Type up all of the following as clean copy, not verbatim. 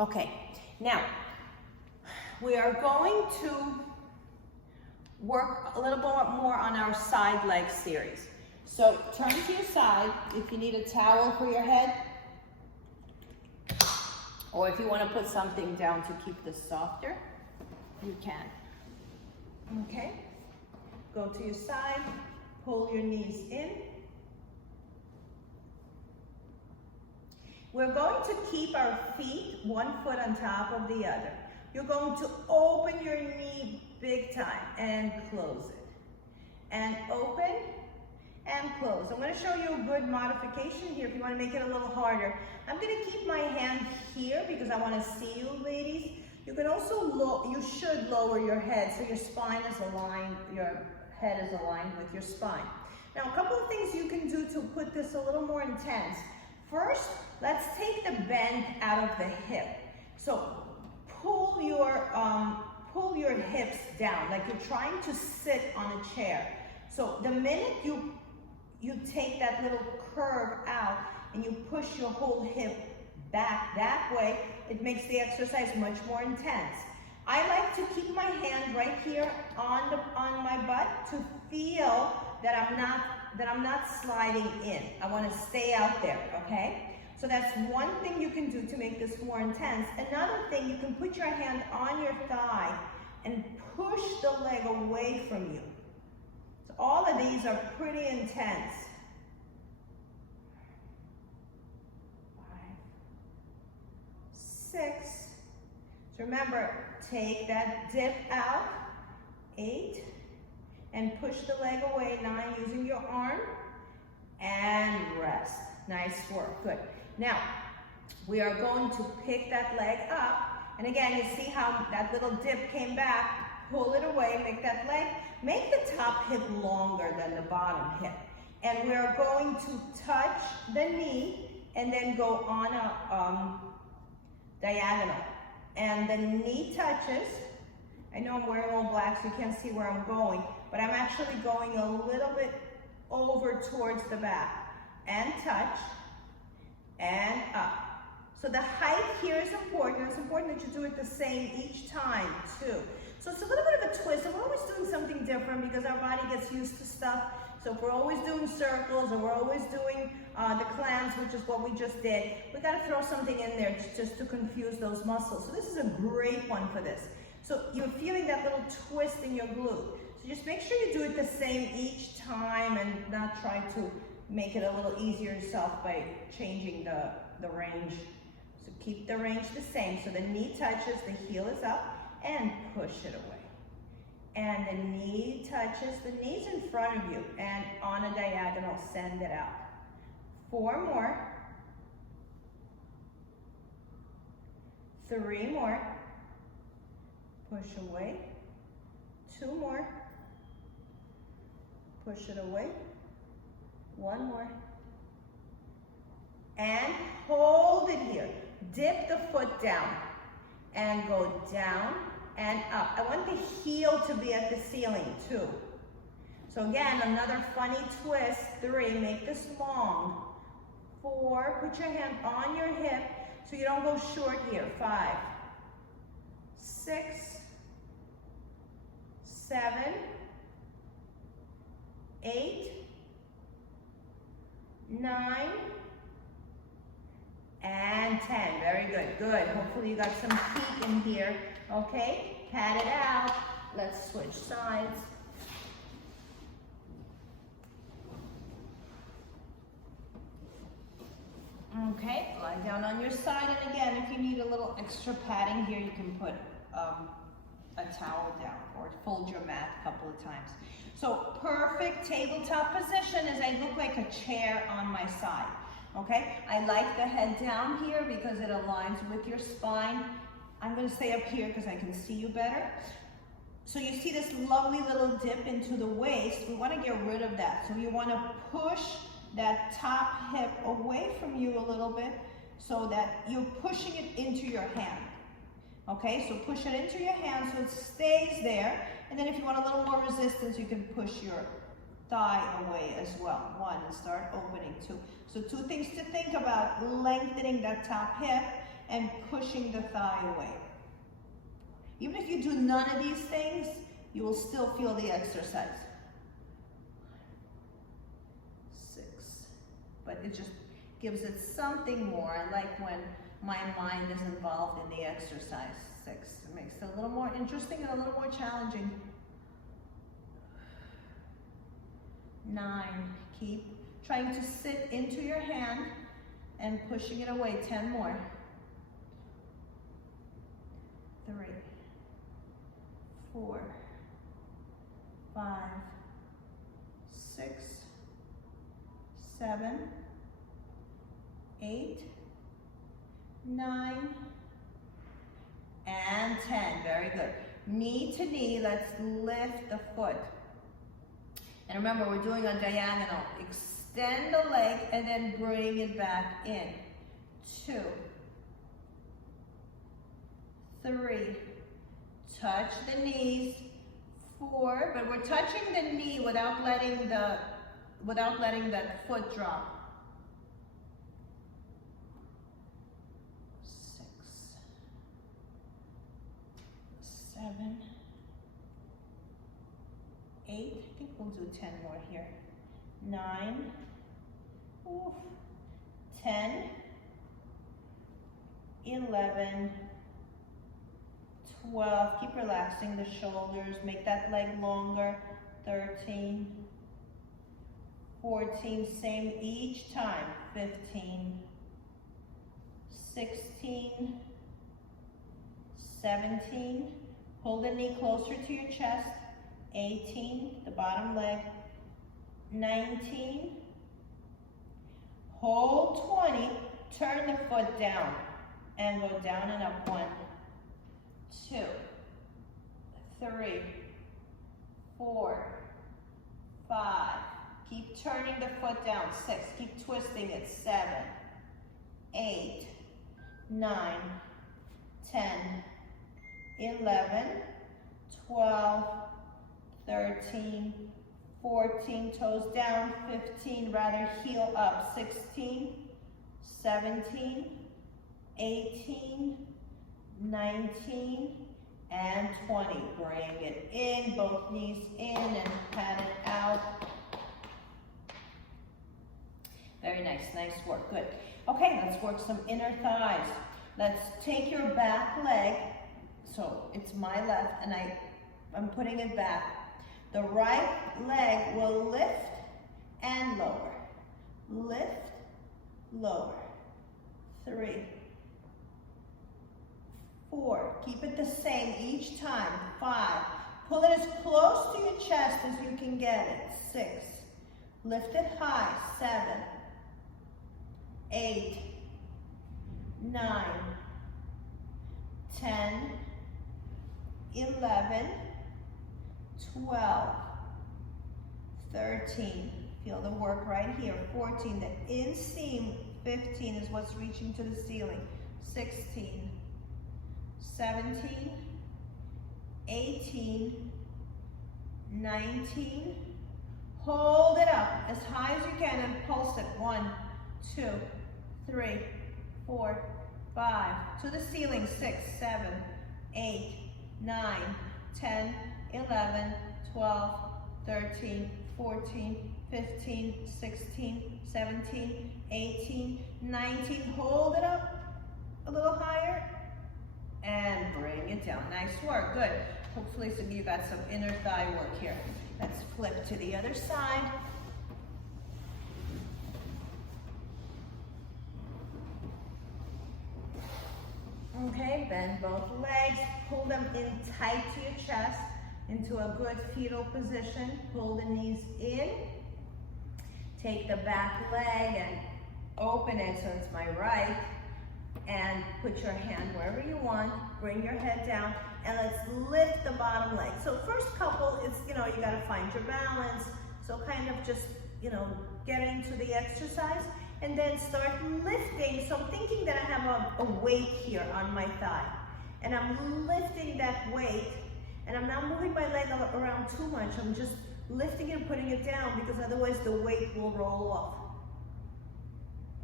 Okay, now we are going to work a little bit more on our side leg series. So turn to your side. If you need a towel for your head, or if you want to put something down to keep this softer, you can. Okay, go to your side, pull your knees in. We're going to keep our feet 1 foot on top of the other. You're going to open your knee big time and close it. And open and close. I'm going to show you a good modification here if you want to make it a little harder. I'm going to keep my hand here because I want to see you, ladies. You can also, you should lower your head so your spine is aligned, your head is aligned with your spine. Now, a couple of things you can do to put this a little more intense. First, let's take the bend out of the hip. So pull your hips down like you're trying to sit on a chair. So the minute you take that little curve out and you push your whole hip back that way, it makes the exercise much more intense. I like to keep my hand right here on my butt to feel that I'm not sliding in. I want to stay out there, okay? So that's one thing you can do to make this more intense. Another thing, you can put your hand on your thigh and push the leg away from you. So all of these are pretty intense. 5, 6. So remember, take that dip out. 8. And push the leg away. 9, using your arm. And rest. Nice work. Good. Now, we are going to pick that leg up. And again, you see how that little dip came back. Pull it away. Make the top hip longer than the bottom hip. And we are going to touch the knee and then go on a diagonal. And the knee touches. I know I'm wearing all black, so you can't see where I'm going, but I'm actually going a little bit over towards the back. And touch, and up. So the height here is important. It's important that you do it the same each time, too. So it's a little bit of a twist, and we're always doing something different because our body gets used to stuff. So if we're always doing circles, or we're always doing the clams, which is what we just did, we got to throw something in there just to confuse those muscles. So this is a great one for this. So you're feeling that little twist in your glute. So just make sure you do it the same each time and not try to make it a little easier yourself by changing the range. So keep the range the same. So the knee touches, the heel is up, and push it away. And the knee touches, the knee's in front of you, and on a diagonal, send it out. 4 more. 3 more. Push away. 2 more. Push it away. 1 more. And hold it here. Dip the foot down and go down and up. I want the heel to be at the ceiling too. So again, another funny twist. 3, make this long. 4, put your hand on your hip so you don't go short here. 5, 6, 7, 8, 9, and 10. Very good. Good. Hopefully you got some heat in here. Okay, pat it out. Let's switch sides. Okay, lie down on your side. And again, if you need a little extra padding here, you can put a towel down or fold your mat a couple of times. So perfect tabletop position is I look like a chair on my side. Okay, I like the head down here because it aligns with your spine. I'm going to stay up here because I can see you better. So you see this lovely little dip into the waist. We want to get rid of that. So you want to push that top hip away from you a little bit so that you're pushing it into your hand. Okay, so push it into your hand so it stays there. And then if you want a little more resistance, you can push your thigh away as well. 1, and start opening. 2. So 2 things to think about: lengthening that top hip and pushing the thigh away. Even if you do none of these things, you will still feel the exercise. 6, but it just gives it something more. I like when my mind is involved in the exercise. 6, it makes it a little more interesting and a little more challenging. 9, keep trying to sit into your hand and pushing it away. 10 more. 3, 4, 5, 6, 7, 8, 9, and 10. Very good. Knee to knee, let's lift the foot. And remember, we're doing a diagonal. Extend the leg and then bring it back in. 2, 3, touch the knees. 4, but we're touching the knee without letting the foot drop. 6, 7, 8, I think we'll do 10 more here. 9, 10, 11, 12, keep relaxing the shoulders, make that leg longer. 13, 14, same each time. 15, 16, 17, hold the knee closer to your chest. 18, the bottom leg. 19, hold 20, turn the foot down and go down and up. 1, 2, 3, 4, 5, keep turning the foot down. 6, keep twisting it. 7, 8, 9, 10, 11, 12, 13, 14, toes down. 15, rather heel up. 16, 17, 18, 19, and 20. Bring it in, both knees in, and pat it out. Very nice, nice work, good. Okay, let's work some inner thighs. Let's take your back leg, so it's my left, and I'm putting it back. The right leg will lift and lower. Lift, lower. 3, 4, keep it the same each time. 5, pull it as close to your chest as you can get it. 6, lift it high. 7, 8, 9, 10, 11, 12, 13, feel the work right here. 14, the inseam. 15 is what's reaching to the ceiling. 16, 17, 18, 19, hold it up as high as you can and pulse it. 1, 2, 3, 4, 5, to the ceiling. 6, 7, 8, 9, 10, 11, 12, 13, 14, 15, 16, 17, 18, 19, hold it up a little higher and bring it down. Nice work, good. Hopefully some of you got some inner thigh work here. Let's flip to the other side. Okay, bend both legs, pull them in tight to your chest into a good fetal position. Pull the knees in. Take the back leg and open it so it's my right, and put your hand wherever you want. Bring your head down and let's lift the bottom leg. So first couple, it's, you gotta find your balance. So kind of just, get into the exercise and then start lifting. So I'm thinking that I have a weight here on my thigh and I'm lifting that weight, and I'm not moving my leg around too much. I'm just lifting it and putting it down, because otherwise the weight will roll off.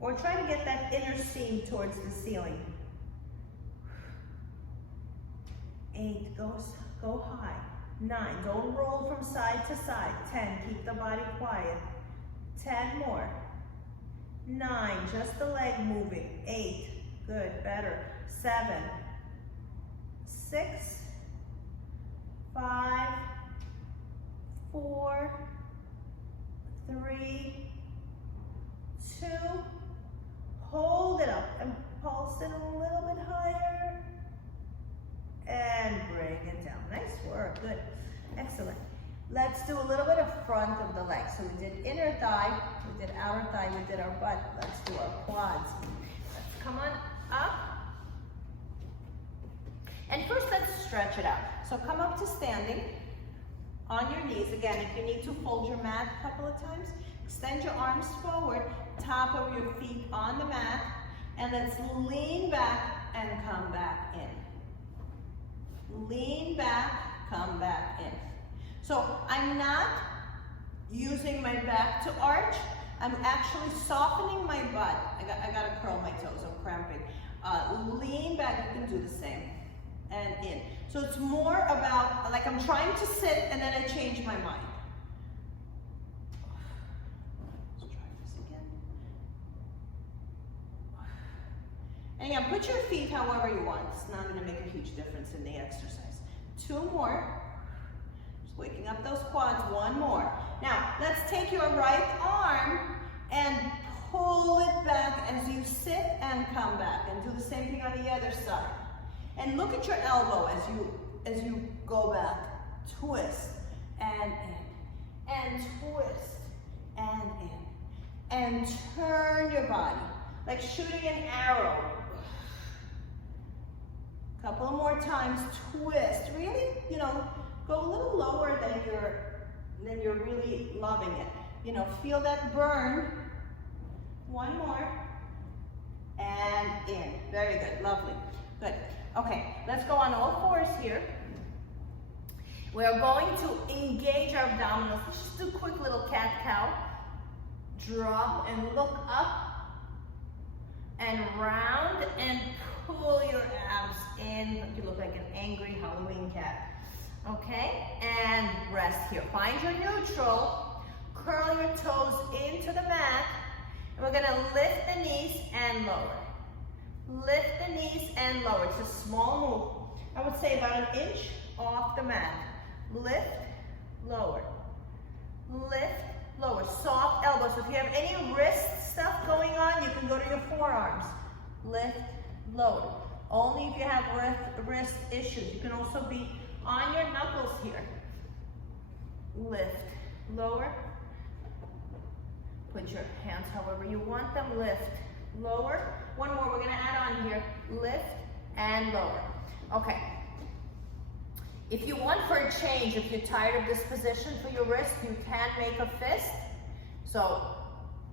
Or try to get that inner seam towards the ceiling. 8, go high. 9, don't roll from side to side. 10, keep the body quiet. 10 more. 9, just the leg moving. 8, good, better. 7, 6, 5, 4, 3, 2, hold it up and pulse it a little bit higher and bring it down. Nice work, good, excellent. Let's do a little bit of front of the leg. So we did inner thigh, we did outer thigh, we did our butt. Let's do our quads. Let's come on up. And first let's stretch it out. So come up to standing on your knees. Again, if you need to fold your mat a couple of times, extend your arms forward, top of your feet on the mat, and let's lean back and come back in. Lean back, come back in. So I'm not using my back to arch. I'm actually softening my butt. I gotta curl my toes, I'm cramping. Lean back, you can do the same. And in. So it's more about, like I'm trying to sit and then I change my mind. Let's try this again. And again, put your feet however you want. It's not gonna make a huge difference in the exercise. 2 more. Just waking up those quads, 1 more. Now, let's take your right arm and pull it back as you sit and come back. And do the same thing on the other side. And look at your elbow as you go back. Twist and in. And twist and in. And turn your body. Like shooting an arrow. Couple more times. Twist. Really, go a little lower than you're really loving it. Feel that burn. 1 more. And in. Very good. Lovely. Good. Okay, let's go on all fours here. We're going to engage our abdominals. Let's just do a quick little cat-cow. Drop and look up and round and pull your abs in. You look like an angry Halloween cat. Okay, and rest here. Find your neutral. Curl your toes into the mat. And we're gonna lift the knees and lower. Lift the knees and lower. It's a small move. I would say about 1 inch off the mat. Lift, lower. Lift, lower. Soft elbows. So if you have any wrist stuff going on, you can go to your forearms. Lift, lower. Only if you have wrist issues. You can also be on your knuckles here. Lift, lower. Put your hands however you want them. Lift, lower. 1 more, we're gonna add on here. Lift and lower. Okay. If you want for a change, if you're tired of this position for your wrist, you can make a fist. So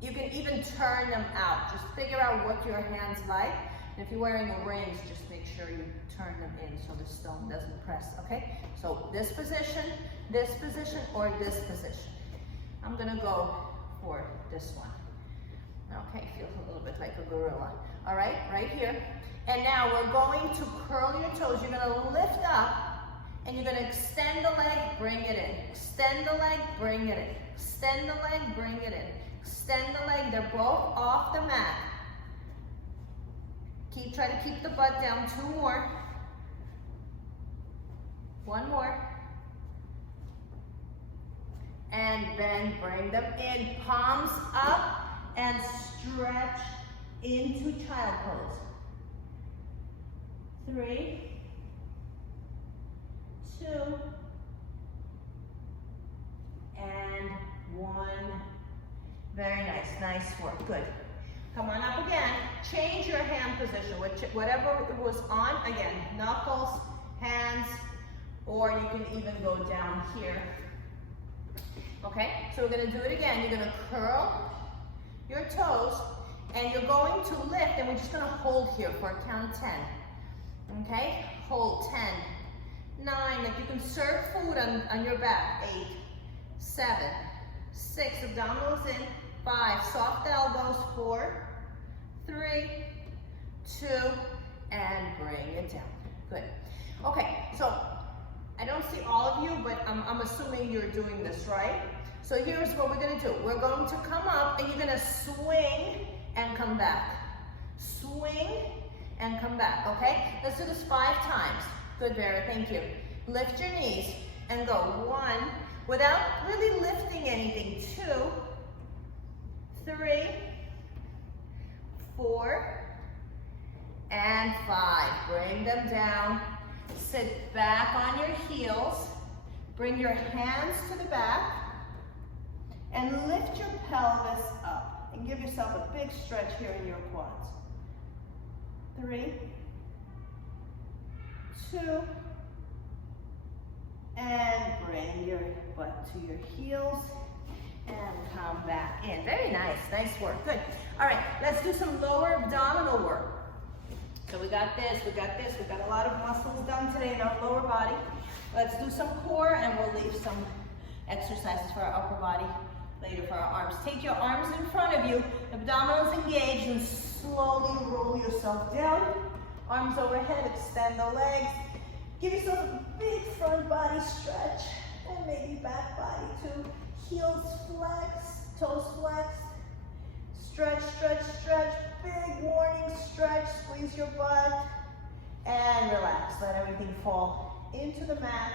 you can even turn them out. Just figure out what your hands like. And if you're wearing rings, just make sure you turn them in so the stone doesn't press, okay? So this position, or this position. I'm gonna go for this one. Okay, feels a little bit like a gorilla. All right, right here. And now we're going to curl your toes. You're gonna lift up and you're gonna extend the leg, bring it in. Extend the leg, bring it in. Extend the leg, bring it in. Extend the leg, they're both off the mat. Try to keep the butt down. 2 more. 1 more. And then bring them in. Palms up and stretch into child pose. 3, 2, and 1. Very nice, nice work, good. Come on up again. Change your hand position, whatever it was on. Again, knuckles, hands, or you can even go down here. Okay, so we're gonna do it again. You're gonna curl your toes, and you're going to lift, and we're just gonna hold here for a count of 10. Okay, hold 10, 9, like you can serve food on your back. 8, 7, 6, abdominals in. 5, soft elbows. 4, 3, 2, and bring it down. Good. Okay, so I don't see all of you, but I'm assuming you're doing this, right? So here's what we're gonna do. We're going to come up and you're gonna swing and come back. Swing and come back, okay? Let's do this 5 times. Good, Vera, thank you. Lift your knees and go 1, without really lifting anything. 2, 3, 4, and 5. Bring them down. Sit back on your heels. Bring your hands to the back. And lift your pelvis up. And give yourself a big stretch here in your quads. 3, 2, and bring your butt to your heels. And come back in. Very nice. Nice work. Good. All right, let's do some lower abdominal work. So we got this, we got this. We got a lot of muscles done today in our lower body. Let's do some core and we'll leave some exercises for our upper body later for our arms. Take your arms in front of you, abdominals engaged, and slowly roll yourself down. Arms overhead, extend the legs. Give yourself a big front body stretch and maybe back body too. Heels flex, toes flexed. Stretch, stretch, stretch. Big warning stretch. Squeeze your butt and relax. Let everything fall into the mat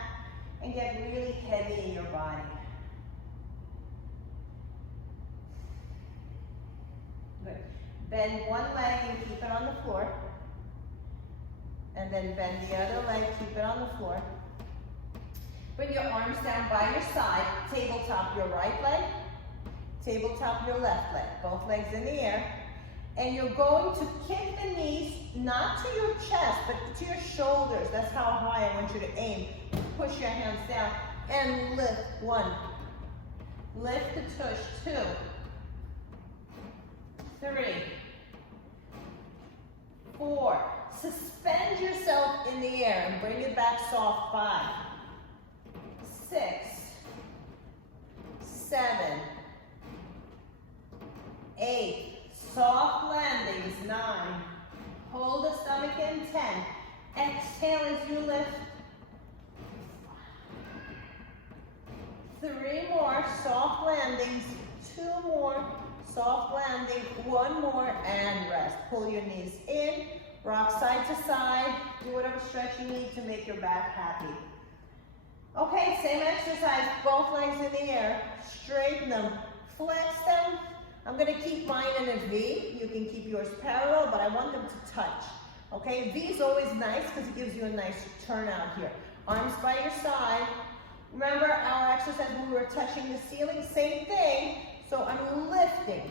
and get really heavy in your body. Good. Bend one leg and keep it on the floor. And then bend the other leg, keep it on the floor. Bring your arms down by your side. Tabletop your right leg. Tabletop your left leg. Both legs in the air. And you're going to kick the knees, not to your chest, but to your shoulders. That's how high I want you to aim. Push your hands down and lift. 1. Lift the tush. 2. 3. 4. Suspend yourself in the air and bring it back soft. 5. 6. 7. 8. Soft landings. 9. Hold the stomach in. 10. Exhale as you lift. 3 more soft landings. 2 more soft landing. 1 more and rest. Pull your knees in. Rock side to side. Do whatever stretch you need to make your back happy. Okay, same exercise. Both legs in the air. Straighten them. Flex them. I'm going to keep mine in a V. You can keep yours parallel, but I want them to touch. Okay, V is always nice because it gives you a nice turnout here. Arms by your side. Remember our exercise when we were touching the ceiling? Same thing. So I'm lifting.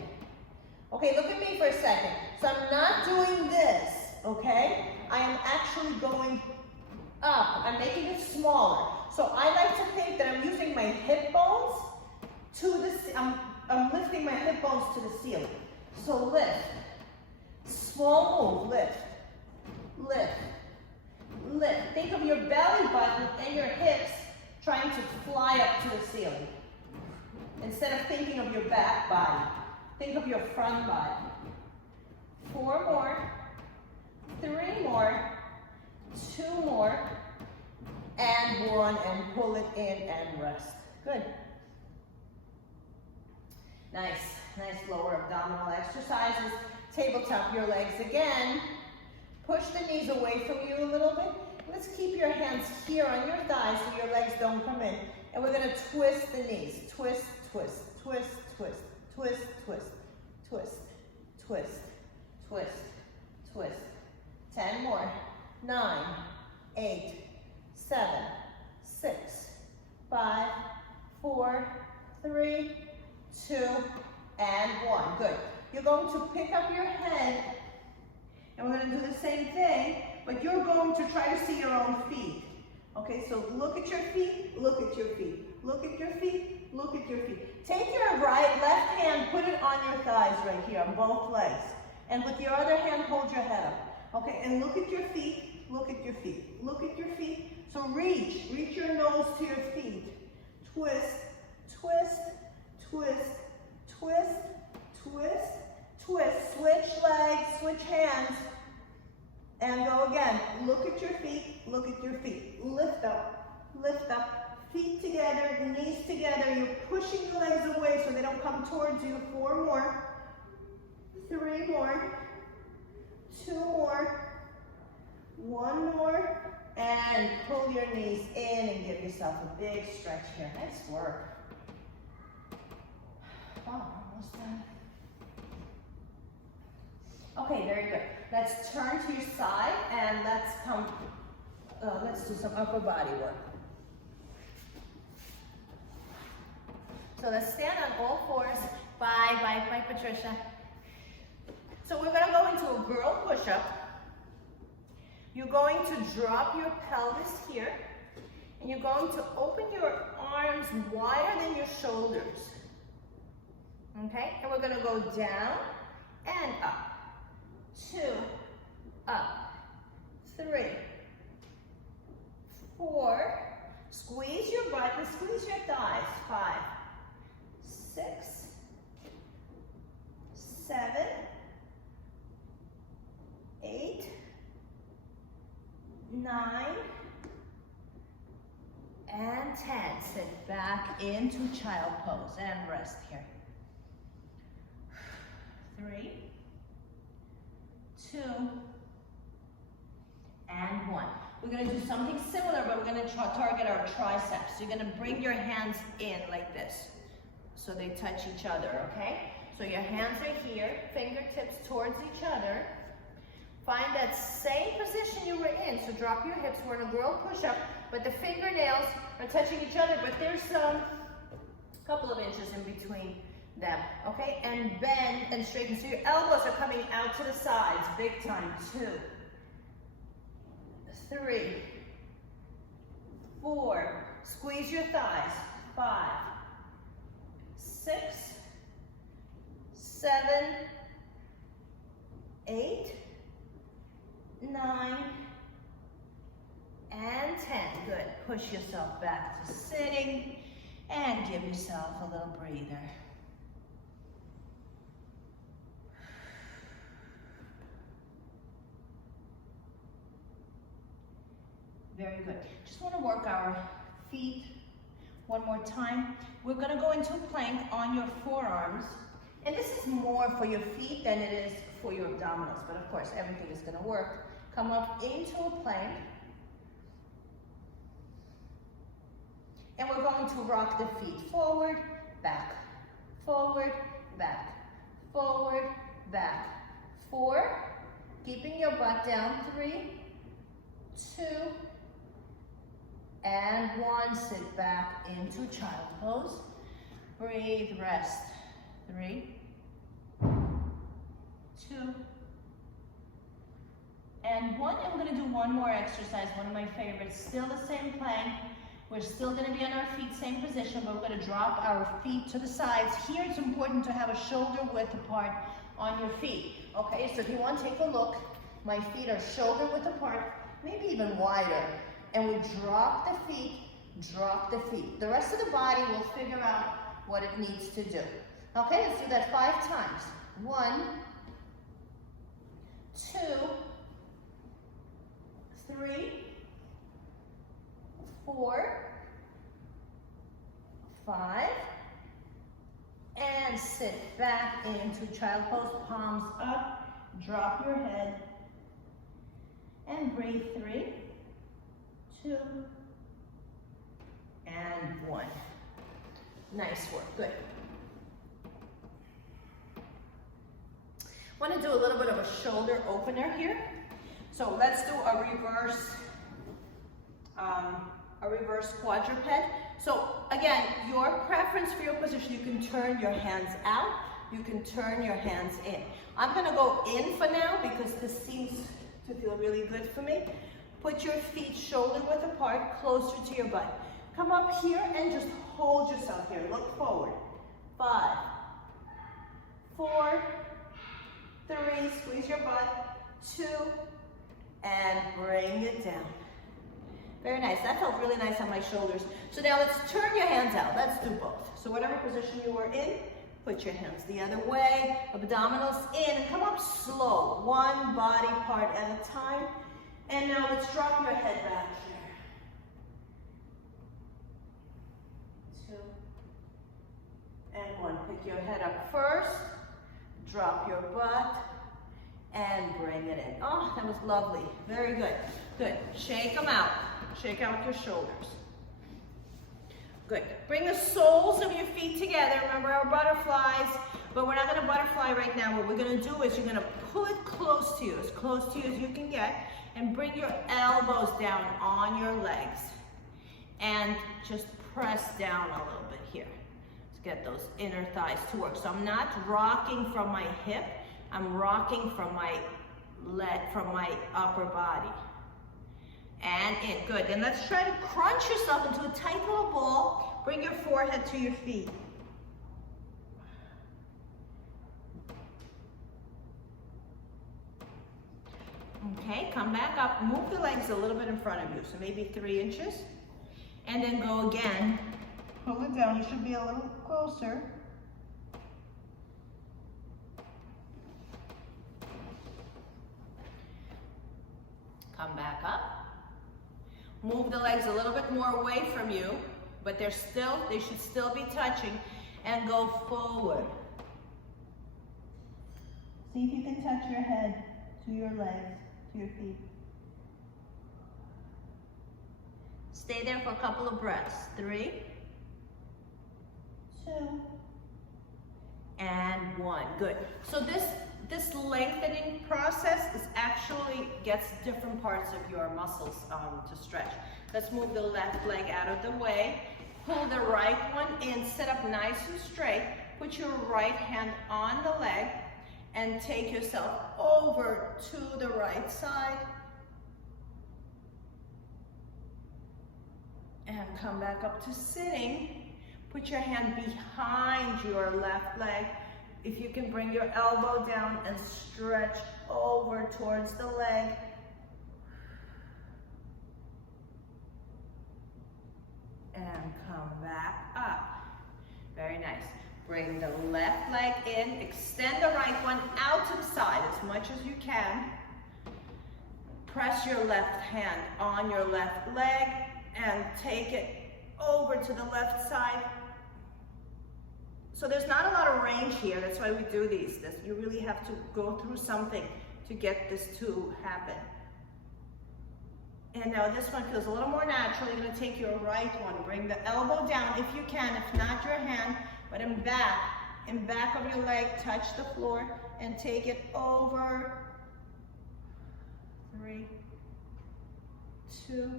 Okay, look at me for a second. So I'm not doing this, okay? I am actually going up. I'm making it smaller. So I like to think that I'm using my hip bones to the, I'm lifting my hip bones to the ceiling. So lift. Small move, lift. Lift. Lift. Think of your belly button and your hips trying to fly up to the ceiling. Instead of thinking of your back body, think of your front body. 4 more, 3 more, 2 more, and 1, and pull it in and rest. Good. Nice, nice lower abdominal exercises. Tabletop your legs again. Push the knees away from you a little bit. Let's keep your hands here on your thighs so your legs don't come in. And we're going to twist the knees. Twist, twist, twist, twist, twist, twist, twist, twist, twist, twist. 10 more. 9, 8, 7, 6, 5, 4, 3, 2, and 1. Good. You're going to pick up your head, and we're going to do the same thing, but you're going to try to see your own feet. Okay, so look at your feet, look at your feet, look at your feet, look at your feet. Take your left hand, put it on your thighs right here, on both legs. And with your other hand, hold your head up. Okay, and look at your feet, look at your feet, look at your feet. So reach your nose to your feet. Twist, twist, twist, twist, twist, twist. Switch legs, switch hands. And go again. Look at your feet, look at your feet. Lift up, feet together, knees together. You're pushing the legs away so they don't come towards you. 4 more, 3 more, 2 more, 1 more, and pull your knees in and give yourself a big stretch here. Nice work. Oh, almost done. Okay, very good. Let's turn to your side and let's do some upper body work. So let's stand on all fours. Bye, Patricia. So we're gonna go into a girl push-up. You're going to drop your pelvis here, and you're going to open your arms wider than your shoulders. Okay, and we're gonna go down and up. 2, up, 3, 4, squeeze your butt and squeeze your thighs. 5, 6, 7, 8, 9, and 10. Sit back into child pose and rest here. 3, 2, and 1. We're going to do something similar, but we're going to target our triceps. You're going to bring your hands in like this, so they touch each other, okay? So your hands are here, fingertips towards each other. Find that same position you were in, so drop your hips. We're in a girl push-up, but the fingernails are touching each other, but there's a couple of inches in between them, okay? And bend and straighten. So your elbows are coming out to the sides, big time. 2, 3, 4, squeeze your thighs. 5, 6, 7, 8, 9, and 10. Good. Push yourself back to sitting and give yourself a little breather. Very good. Just want to work our feet one more time. We're going to go into a plank on your forearms. And this is more for your feet than it is for your abdominals. But of course, everything is going to work. Come up into a plank. And we're going to rock the feet forward, back, forward, back, forward, back. 4, keeping your butt down. 3, 2, and 1. Sit back into child pose. Breathe, rest. 3, 2, and 1. And we're going to do one more exercise, one of my favorites. Still the same plank. We're still going to be on our feet, same position, but we're going to drop our feet to the sides. Here it's important to have a shoulder width apart on your feet. Okay, so if you want to take a look, my feet are shoulder width apart, maybe even wider. And we drop the feet, drop the feet. The rest of the body will figure out what it needs to do. Okay, let's do that 5 times. 1, 2, 3, 4, 5, and sit back into child pose, palms up, drop your head, and breathe. 3, 2, and 1. Nice work, good. Want to do a little bit of a shoulder opener here. So let's do a reverse quadruped. So again, your preference for your position, you can turn your hands out, you can turn your hands in. I'm going to go in for now because this seems to feel really good for me. Put your feet shoulder width apart, closer to your butt. Come up here and just hold yourself here. Look forward. 5, 4, 3, squeeze your butt. 2, and bring it down. Very nice. That felt really nice on my shoulders. So now let's turn your hands out. Let's do both. So whatever position you were in, Put your hands the other way, abdominals in, and come up slow, one body part at a time. And now let's drop your head back here. 2 and 1. Pick your head up first, drop your butt, and bring it in. Oh, that was lovely. Very good. Good. Shake them out. Shake out your shoulders. Good. Bring the soles of your feet together. Remember our butterflies, but we're not going to butterfly right now. What we're going to do is you're going to pull it close to you as you can get, and bring your elbows down on your legs. And just press down a little bit here. Let's get those inner thighs to work. So I'm not rocking from my hip. I'm rocking from my leg, from my upper body. And in. Good. Then let's try to crunch yourself into a tight little ball. Bring your forehead to your feet. Okay, come back up. Move the legs a little bit in front of you, so maybe 3 inches. And then go again. Pull it down. You should be a little closer. Come back up. Move the legs a little bit more away from you, but they should still be touching, and go forward. See if you can touch your head to your legs, to your feet. Stay there for a couple of breaths. 3, 2, and 1. Good. So this lengthening process actually gets different parts of your muscles to stretch. Let's move the left leg out of the way. Pull the right one in. Sit up nice and straight. Put your right hand on the leg and take yourself over to the right side. And come back up to sitting. Put your hand behind your left leg. If you can bring your elbow down and stretch over towards the leg. And come back up. Very nice. Bring the left leg in. Extend the right one out to the side as much as you can. Press your left hand on your left leg and take it over to the left side. So there's not a lot of range here. That's why we do these. You really have to go through something to get this to happen. And now this one feels a little more natural. You're going to take your right one. Bring the elbow down if you can, if not your hand, but in back of your leg, touch the floor and take it over. 3, 2,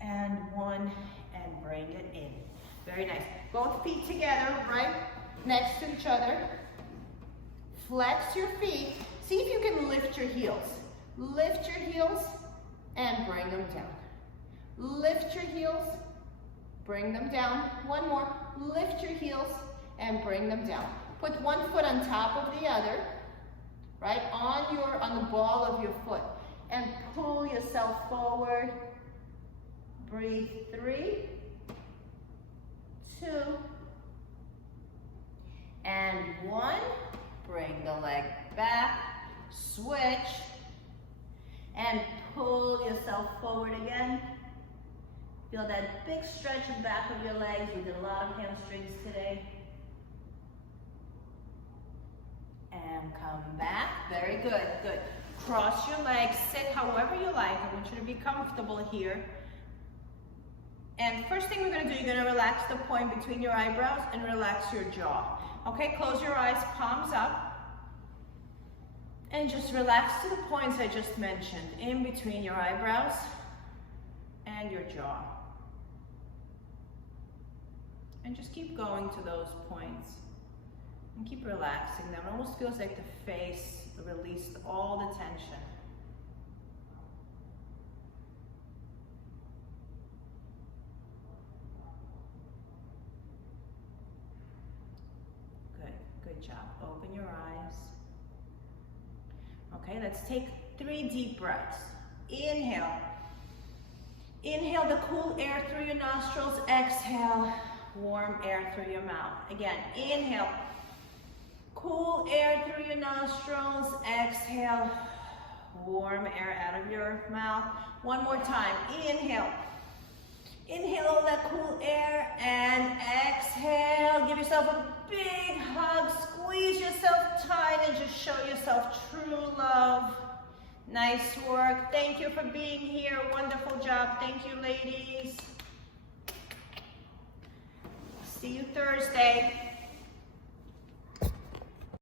and 1, and bring it in. Very nice. Both feet together, right next to each other. Flex your feet. See if you can lift your heels. Lift your heels and bring them down. Lift your heels, bring them down. One more. Lift your heels and bring them down. Put one foot on top of the other, right, on the ball of your foot. And pull yourself forward. Breathe. 3, 2, and 1. Bring the leg back, switch, and pull yourself forward again. Feel that big stretch in the back of your legs. We did a lot of hamstrings today. And come back. Very good, good. Cross your legs, sit however you like. I want you to be comfortable here. And first thing we're going to do, you're going to relax the point between your eyebrows and relax your jaw. Okay, close your eyes, palms up. And just relax to the points I just mentioned, in between your eyebrows and your jaw. And just keep going to those points. And keep relaxing them. It almost feels like the face released all the tension. Good job. Open your eyes. Okay, let's take 3 deep breaths. Inhale. Inhale the cool air through your nostrils. Exhale. warm air through your mouth. Again, inhale, cool air through your nostrils. Exhale, warm air out of your mouth. One more time, inhale. Inhale all that cool air and exhale. Give yourself a big hug. Squeeze yourself tight and just show yourself true love. Nice work. Thank you for being here. Wonderful job. Thank you, ladies. See you Thursday.